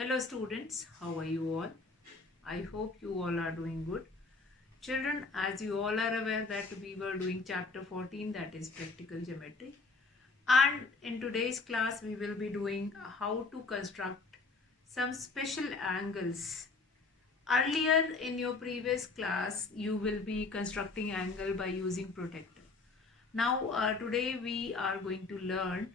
Hello students, how are you all? I hope you all are doing good. Children, as you all are aware that we were doing chapter 14, that is practical geometry. And in today's class we will be doing how to construct some special angles. Earlier in your previous class you will be constructing angle by using protractor. Now today we are going to learn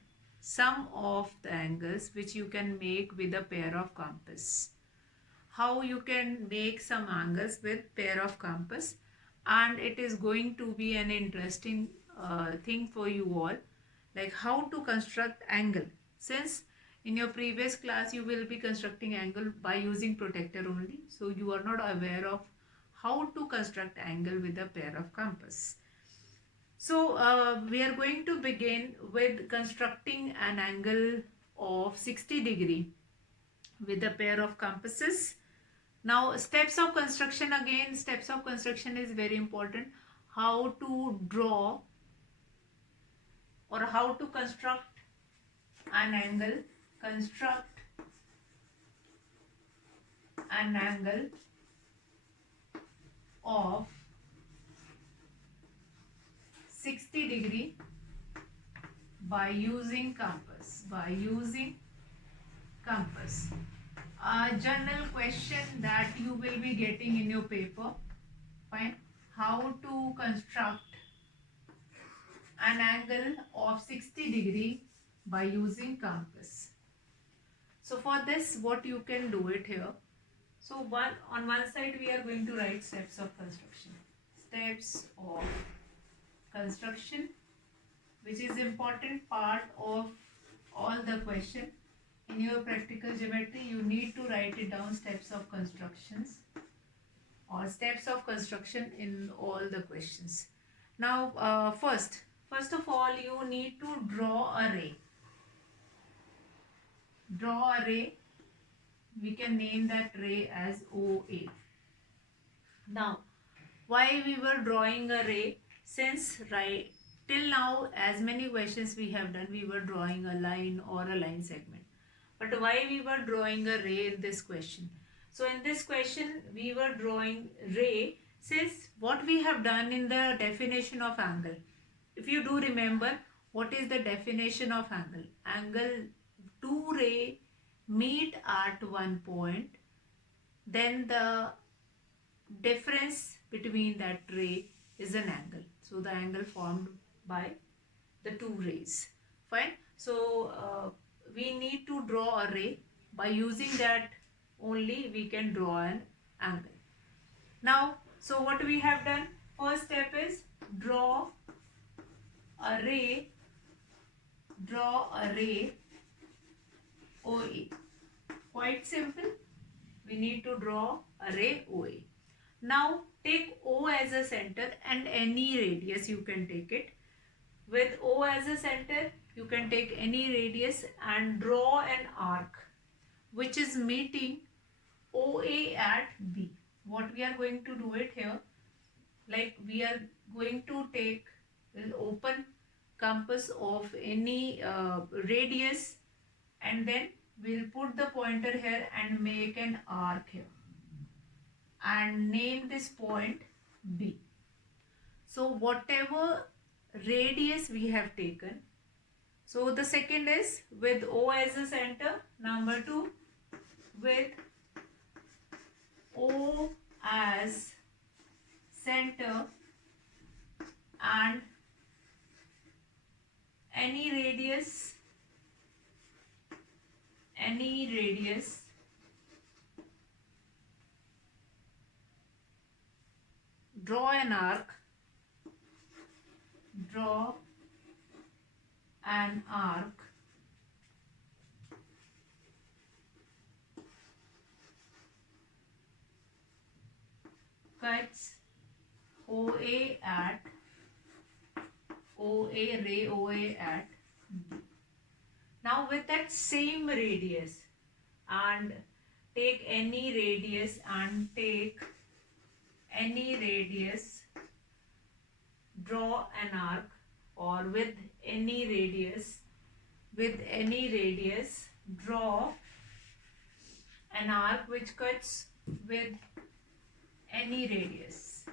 some of the angles which you can make with a pair of compass. How you can make some angles with pair of compass, and it is going to be an interesting thing for you all, like how to construct angle, since in your previous class you will be constructing angle by using protractor only, so you are not aware of how to construct angle with a pair of compass. So we are going to begin with constructing an angle of 60 degree with a pair of compasses. Now steps of construction, again steps of construction is very important. How to draw or how to construct an angle, construct an angle of 60 degree by using compass. A general question that you will be getting in your paper. Fine. How to construct an angle of 60 degree by using compass. So for this, what you can do it here. So on one side we are going to write steps of construction. Steps of construction, which is important part of all the question. In your practical geometry, you need to write it down, steps of constructions or steps of construction in all the questions. Now first of all you need to draw a ray. Draw a ray. We can name that ray as OA. Now why we were drawing a ray? Since right till now, as many questions we have done, we were drawing a line or a line segment. But why we were drawing a ray in this question? So in this question we were drawing ray, since what we have done in the definition of angle. If you do remember, what is the definition of angle? Angle, two ray meet at one point, then the difference between that ray is an angle. So the angle formed by the two rays. Fine. So we need to draw a ray. By using that only we can draw an angle. Now, so what we have done? First step is draw a ray. Draw a ray OA. Quite simple. We need to draw a ray OA. Now take O as a center and any radius you can take it. With O as a center, you can take any radius and draw an arc which is meeting OA at B. What we are going to do it here, like we are going to take an open compass of any radius, and then we'll put the pointer here and make an arc here and name this point B. So whatever radius we have taken, so the second is with O as a center. Number 2, with O as center and any radius, draw an arc, cuts OA at ray OA at B. Now with that same radius, and take any radius draw an arc, or with any radius draw an arc which cuts with any radius.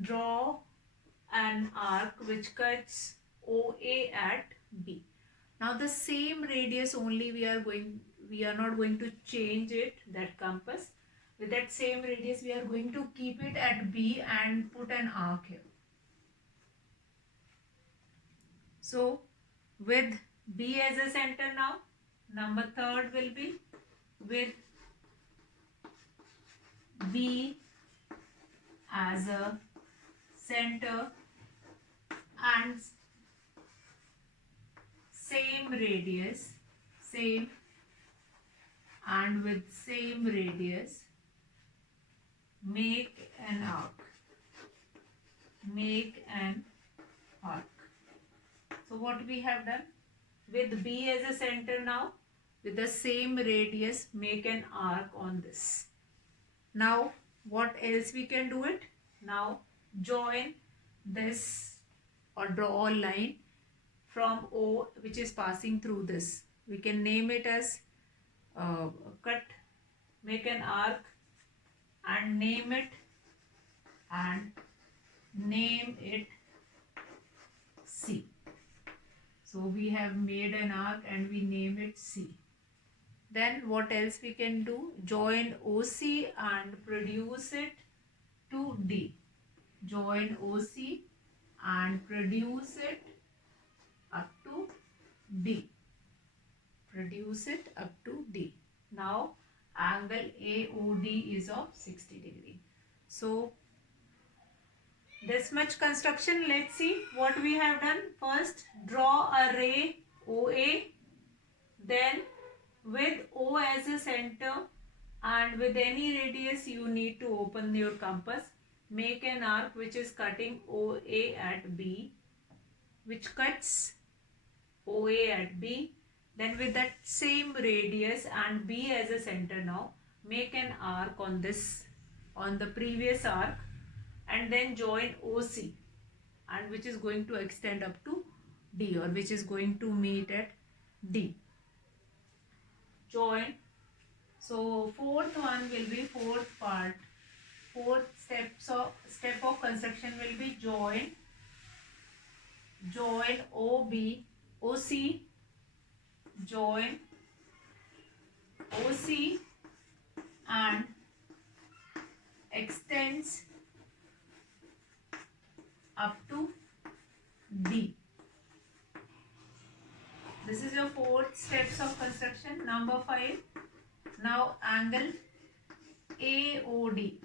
Draw an arc which cuts OA at B. Now the same radius only we are not going to change it, that compass. With that same radius we are going to keep it at B and put an arc here. So with B as a center now, number third will be with B as a center and same radius, same and with same radius, make an arc. Make an arc. So what we have done? With B as a center now, with the same radius, make an arc on this. Now what else we can do it? Now join this or draw a line from O which is passing through this. We can name it as cut, make an arc and name it C. So we have made an arc and we name it C. Then what else we can do? Join OC and produce it to D. Join OC and produce it up to D. Produce it up to D. Now angle AOD is of 60 degree. So this much construction. Let's see what we have done. First, draw a ray OA. Then with O as a center and with any radius you need to open your compass. Make an arc which is cutting OA at B, which cuts OA at B. Then with that same radius and B as a center now, make an arc on this, on the previous arc, and then join OC, and which is going to extend up to D, or which is going to meet at D. Join. So fourth one will be fourth step of construction will be join OC, join OC and extends up to D. This is your fourth steps of construction. Number 5. Now angle AOD,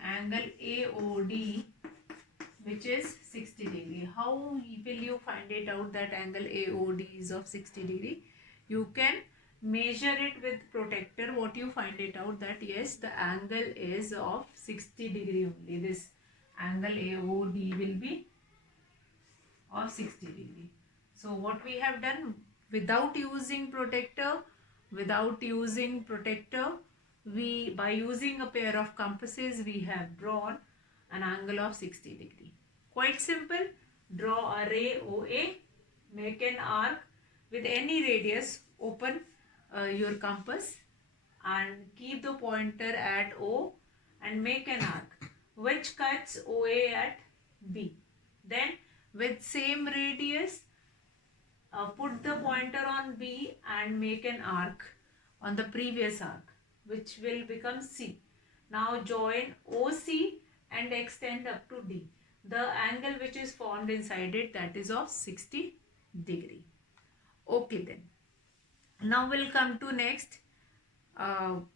which is 60 degree. How will you find it out that angle AOD is of 60 degree? You can measure it with protractor. What you find it out that yes, the angle is of 60 degree only. This angle AOD will be of 60 degree. So what we have done, without using protractor, by using a pair of compasses, we have drawn an angle of 60 degree. Quite simple. Draw a ray OA, make an arc with any radius, open your compass and keep the pointer at O and make an arc which cuts OA at B. Then with same radius, put the pointer on B and make an arc on the previous arc, which will become C. Now join OC and extend up to D. The angle which is formed inside it, that is of 60 degree. Okay then. Now we'll come to next. In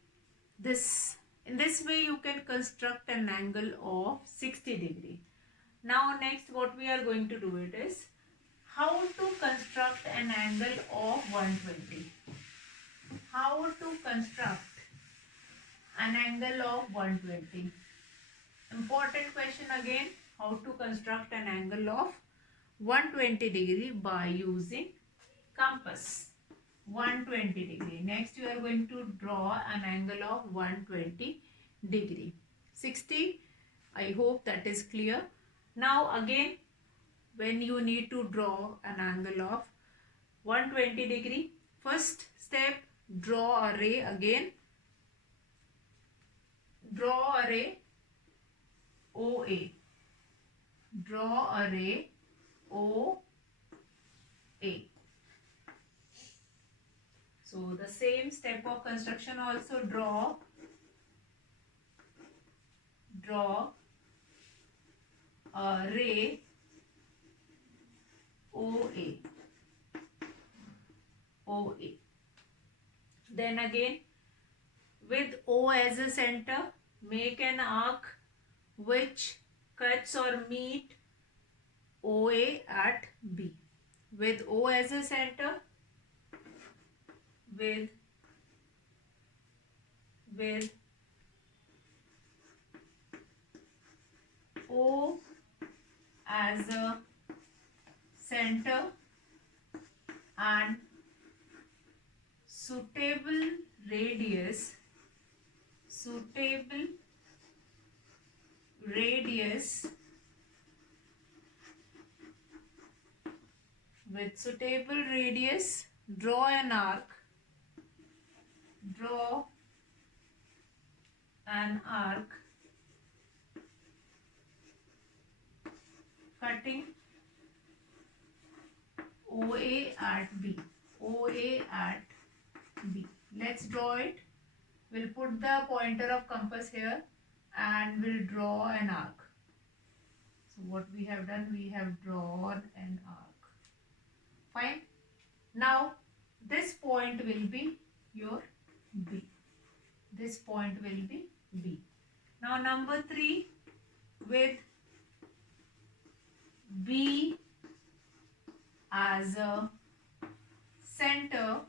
this way you can construct an angle of 60 degree. Now next what we are going to do it is how to construct an angle of 120. How to construct an angle of 120. Important question again. How to construct an angle of 120 degree by using compass. 120 degree. Next you are going to draw an angle of 120 degree. 60. I hope that is clear. Now again, when you need to draw an angle of 120 degree, first step, draw a ray again draw a ray OA. Draw a ray OA. So the same step of construction also, draw a ray OA. Then again, with O as a center, make an arc which cuts or meet OA at B. With O as a center, with O as a center and suitable radius with suitable radius, draw an arc cutting OA at B. Let's draw it. We'll put the pointer of compass here and we'll draw an arc. So what we have done, we have drawn an arc. Fine. Now this point will be your B. This point will be B. Now number 3, with B as a center.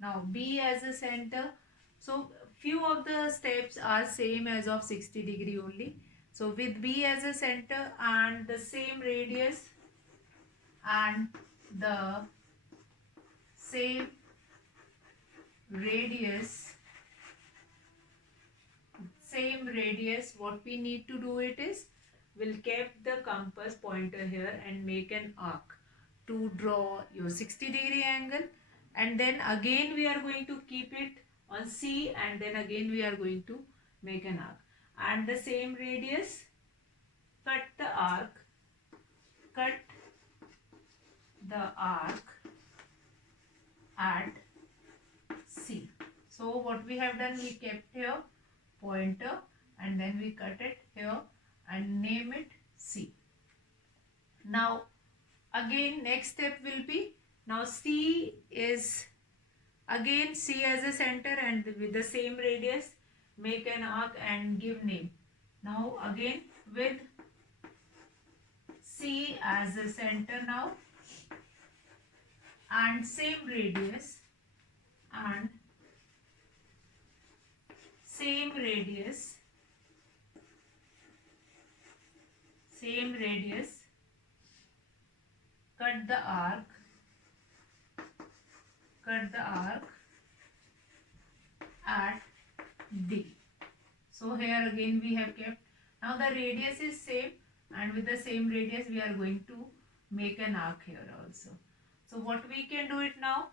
Now B as a center. So few of the steps are same as of 60 degree only. So with B as a center and the same radius and the same radius, what we need to do it is, we'll keep the compass pointer here and make an arc to draw your 60 degree angle, and then again we are going to keep it on C, and then again we are going to make an arc and the same radius, cut the arc at C. So what we have done, we kept here pointer and then we cut it here and name it C. Now again next step will be, now C is again C as a center and with the same radius, make an arc and give name. Now again with C as a center now and same radius and same radius, cut the arc at D. So here again we have kept, now the radius is same and with the same radius we are going to make an arc here also. So what we can do it now,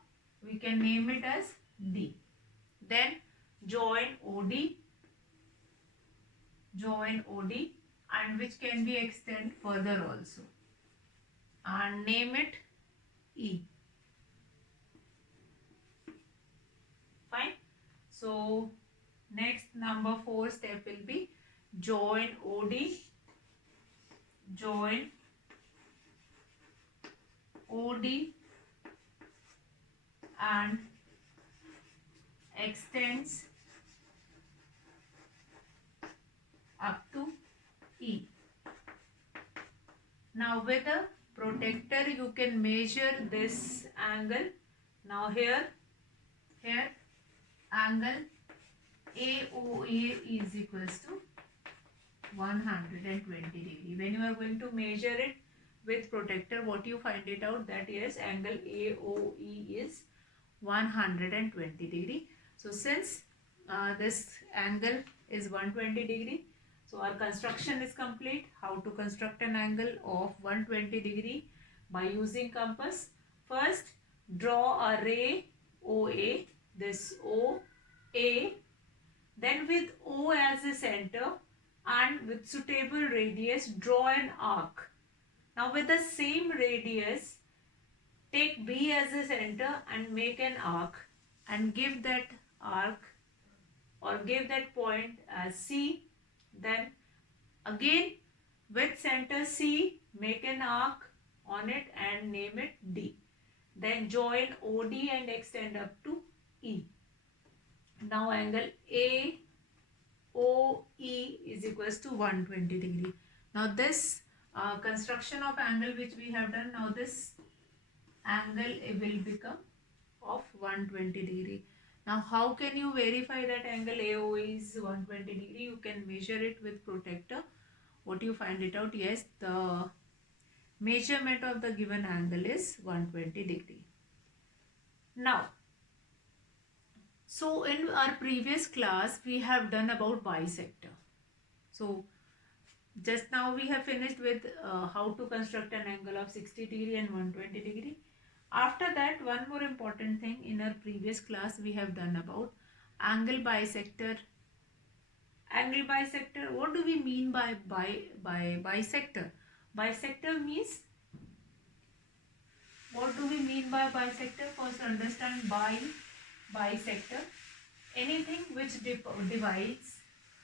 we can name it as D. Then join OD and which can be extend further also and name it E. Fine. So next number 4 step will be join OD and extends up to E. Now with a protector you can measure this angle. Now here angle AOA is equals to 120 degree. When you are going to measure it with protector, what you find it out, that is angle AOE is 120 degree. So since this angle is 120 degree, so our construction is complete. How to construct an angle of 120 degree by using compass? First, draw a ray OA, this OA. Then with O as a center and with suitable radius, draw an arc. Now with the same radius, take B as a center and make an arc and give that arc or give that point as C. Then again with center C, make an arc on it and name it D. Then join OD and extend up to E. Now angle AOE is equals to 120 degree. Now this construction of angle which we have done, now this angle will become of 120 degree. Now how can you verify that angle AOE is 120 degree? You can measure it with protractor. What you find it out? Yes, the measurement of the given angle is 120 degree. Now, so in our previous class we have done about bisector. So just now we have finished with how to construct an angle of 60 degree and 120 degree. After that, one more important thing in our previous class we have done about angle bisector. Angle bisector, what do we mean by bisector? Bisector means, what do we mean by bisector? First understand bisector, anything which divides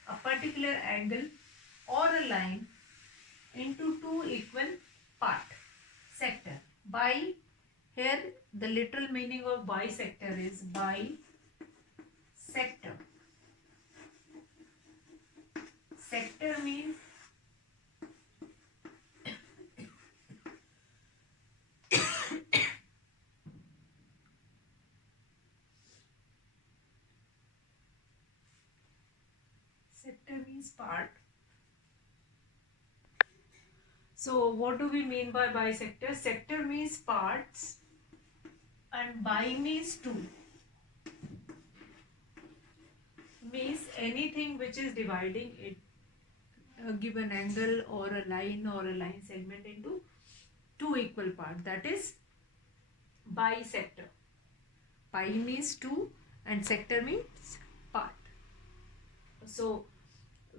a particular angle or a line into two equal parts. Sector. Bi, here the literal meaning of bisector is bisector. Sector means part. So what do we mean by bisector? Sector means parts and bi means two. Means anything which is dividing it, a given angle or a line segment into two equal parts. That is bisector. Bi means two and sector means part. So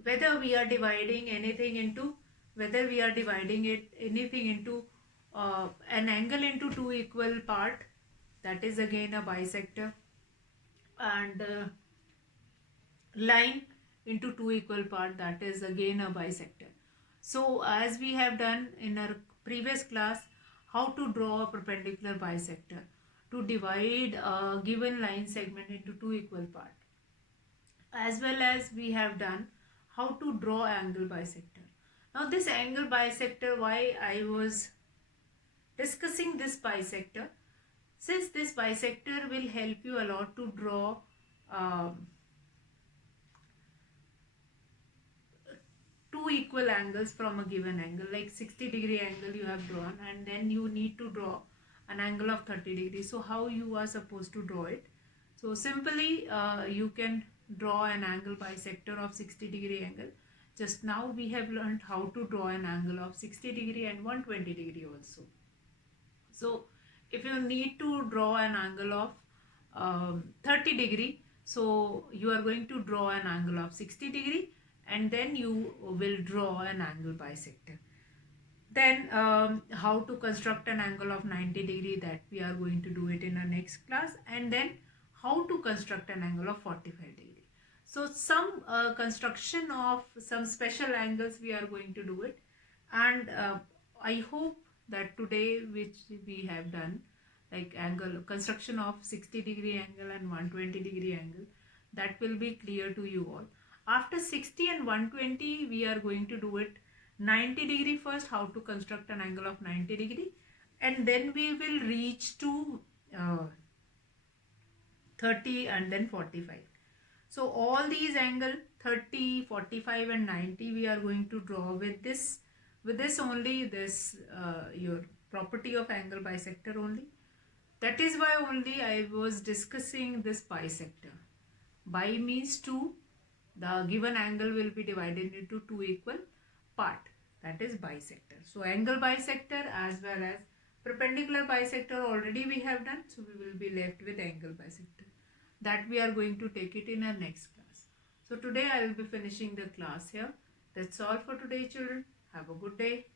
whether we are dividing anything into an angle into two equal part, that is again a bisector, and line into two equal part, that is again a bisector. So as we have done in our previous class, how to draw a perpendicular bisector to divide a given line segment into two equal parts, as well as we have done how to draw angle bisector. Now this angle bisector, why I was discussing this bisector, since this bisector will help you a lot to draw two equal angles from a given angle, like 60 degree angle you have drawn and then you need to draw an angle of 30 degrees. So how you are supposed to draw it? So simply you can draw an angle bisector of 60 degree angle. Just now we have learned how to draw an angle of 60 degree and 120 degree also. So if you need to draw an angle of 30 degree, so you are going to draw an angle of 60 degree and then you will draw an angle bisector. Then how to construct an angle of 90 degree, that we are going to do it in our next class. And then how to construct an angle of 45 degree. So some construction of some special angles we are going to do it. And I hope that today which we have done, like angle construction of 60 degree angle and 120 degree angle, that will be clear to you all. After 60 and 120 we are going to do it 90 degree first, how to construct an angle of 90 degree, and then we will reach to 30 and then 45. So all these angle 30, 45 and 90 we are going to draw with this only, this your property of angle bisector only. That is why only I was discussing this bisector. Bi means two, the given angle will be divided into two equal part, that is bisector. So angle bisector as well as perpendicular bisector already we have done, so we will be left with angle bisector, that we are going to take it in our next class. So today I will be finishing the class here. That's all for today, children. Have a good day.